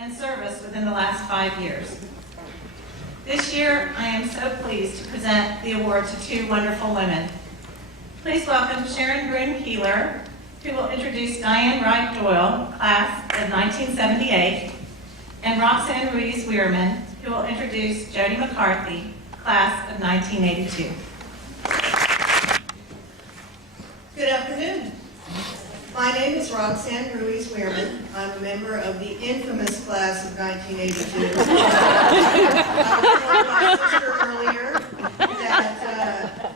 and service within the last 5 years. This year, I am so pleased to present the award to two wonderful women. Please welcome Sharon Brune Koller, who will introduce Diane Wright Doyle, class of 1978, and Roxanne Ruiz Weirman, who will introduce Jodee McCarthy, class of 1982. Good afternoon. My name is Roxanne Ruiz Weirman. I'm a member of the infamous class of 1982. I was telling my sister earlier that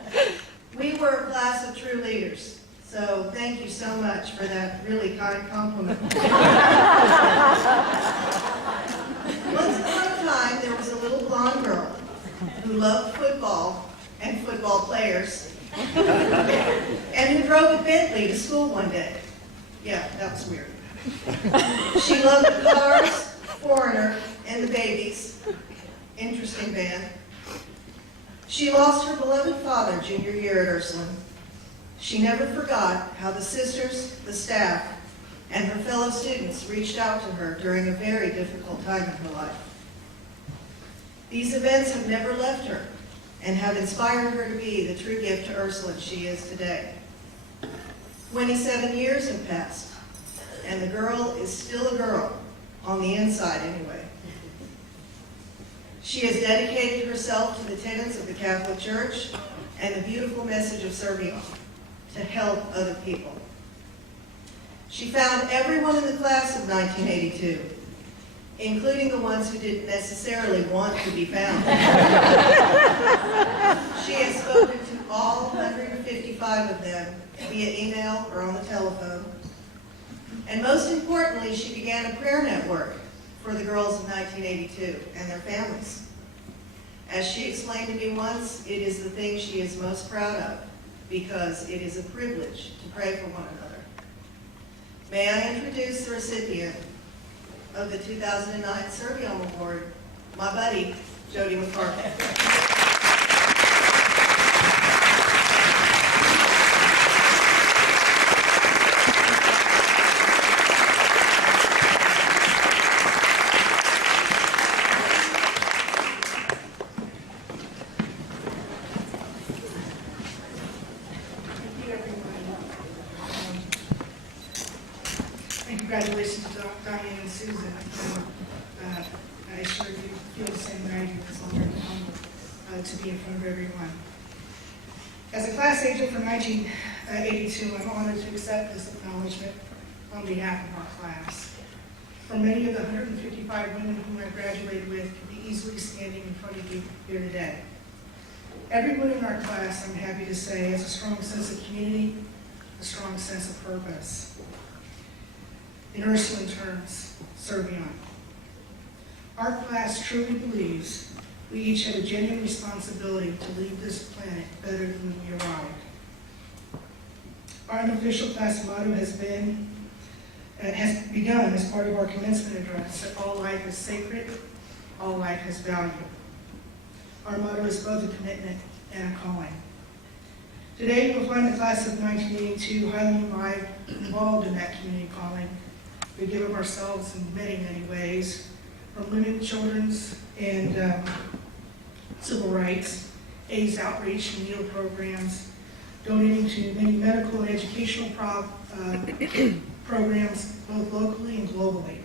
we were a class of true leaders. So thank you so much for that really kind compliment. Once upon a time, there was a little blonde girl who loved football and football players, and who drove a Bentley to school one day. Yeah, that was weird. She loved the Cars, Foreigner, and the Babies. Interesting band. She lost her beloved father junior year at Ursuline. She never forgot how the sisters, the staff, and her fellow students reached out to her during a very difficult time in her life. These events have never left her and have inspired her to be the true gift to Ursuline she is today. 27 years have passed, and the girl is still a girl, on the inside anyway. She has dedicated herself to the tenets of the Catholic Church and the beautiful message of Serviam, to help other people. She found everyone in the class of 1982, including the ones who didn't necessarily want to be found. She has spoken to all 155 of them via email or on the telephone. And most importantly, she began a prayer network for the girls of 1982 and their families. As she explained to me once, it is the thing she is most proud of, because it is a privilege to pray for one another. May I introduce the recipient of the 2009 Serviam Award, my buddy, Jodee McCarthy. Congratulations to Diane and Susan. I assure you feel the same way I do, because I'm very humbled to be in front of everyone. As a class agent for 1982, I'm honored to accept this acknowledgement on behalf of our class. For many of the 155 women whom I graduated with could be easily standing in front of you here today. Everyone in our class, I'm happy to say, has a strong sense of community, a strong sense of purpose. In Ursuline terms, Serviam. Our class truly believes we each have a genuine responsibility to leave this planet better than when we arrived. Our unofficial class motto has begun as part of our commencement address, that all life is sacred, all life has value. Our motto is both a commitment and a calling. Today, you will find the class of 1982 highly involved in that community calling. We give of ourselves in many, many ways, from women, children's, and civil rights, AIDS outreach and meal programs, donating to many medical and educational programs, both locally and globally.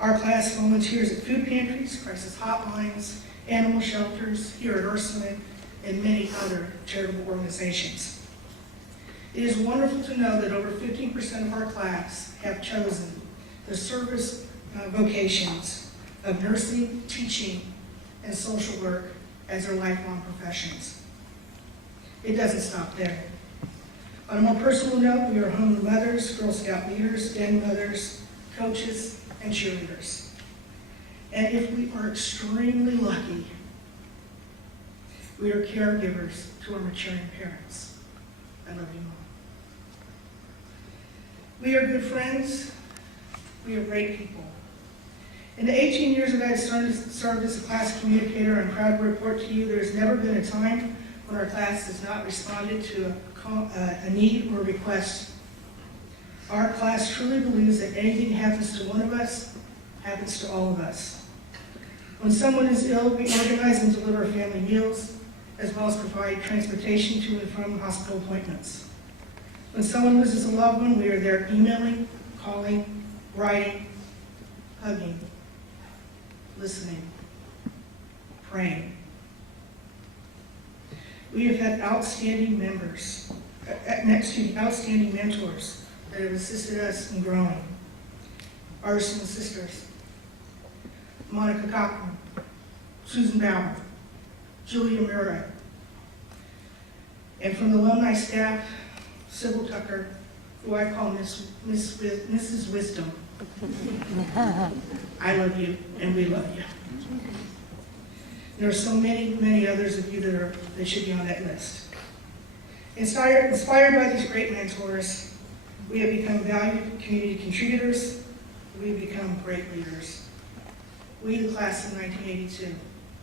Our class volunteers at food pantries, crisis hotlines, animal shelters, here at Ursuline, and many other charitable organizations. It is wonderful to know that over 15% of our class have chosen the service vocations of nursing, teaching, and social work as their lifelong professions. It doesn't stop there. On a more personal note, we are home to mothers, Girl Scout leaders, den mothers, coaches, and cheerleaders. And if we are extremely lucky, we are caregivers to our maturing parents. I love you, Mom. We are good friends. We are great people. In the 18 years that I have served as a class communicator, I'm proud to report to you there has never been a time when our class has not responded to a need or request. Our class truly believes that anything happens to one of us happens to all of us. When someone is ill, we organize and deliver family meals, as well as provide transportation to and from hospital appointments. When someone loses a loved one, we are there emailing, calling, writing, hugging, listening, praying. We have had outstanding outstanding mentors that have assisted us in growing. Our Ursuline sisters, Monica Cochran, Susan Bauer, Julia Murray, and from the alumni staff, Sybil Tucker, who I call Mrs. Wisdom. I love you, and we love you. There are so many others of you that should be on that list. Inspired by these great mentors, we have become valued community contributors. We have become great leaders. We, the class of 1982,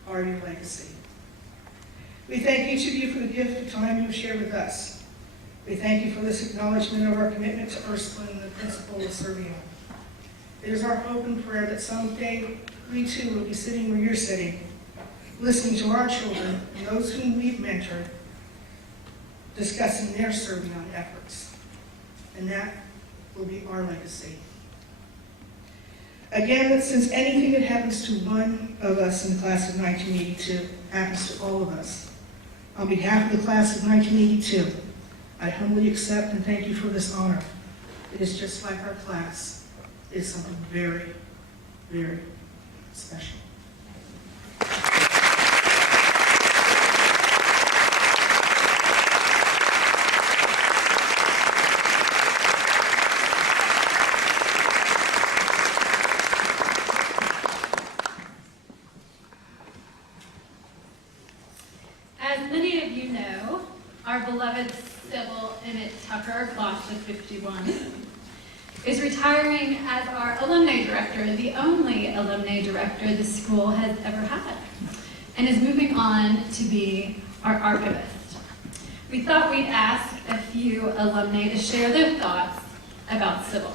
are your legacy. We thank each of you for the gift of time you have shared with us. We thank you for this acknowledgement of our commitment to Ursuline and the principle of serving. It is our hope and prayer that someday we too will be sitting where you're sitting, listening to our children and those whom we've mentored, discussing their serving on efforts. And that will be our legacy. Again, since anything that happens to one of us in the class of 1982 happens to all of us, on behalf of the class of 1982, I humbly accept and thank you for this honor. It is just like our class. It is something very, very special. As many of you know, our beloved Sybil Emmett Tucker, class of 51, is retiring as our alumni director, the only alumni director the school has ever had, and is moving on to be our archivist. We thought we'd ask a few alumni to share their thoughts about Sybil.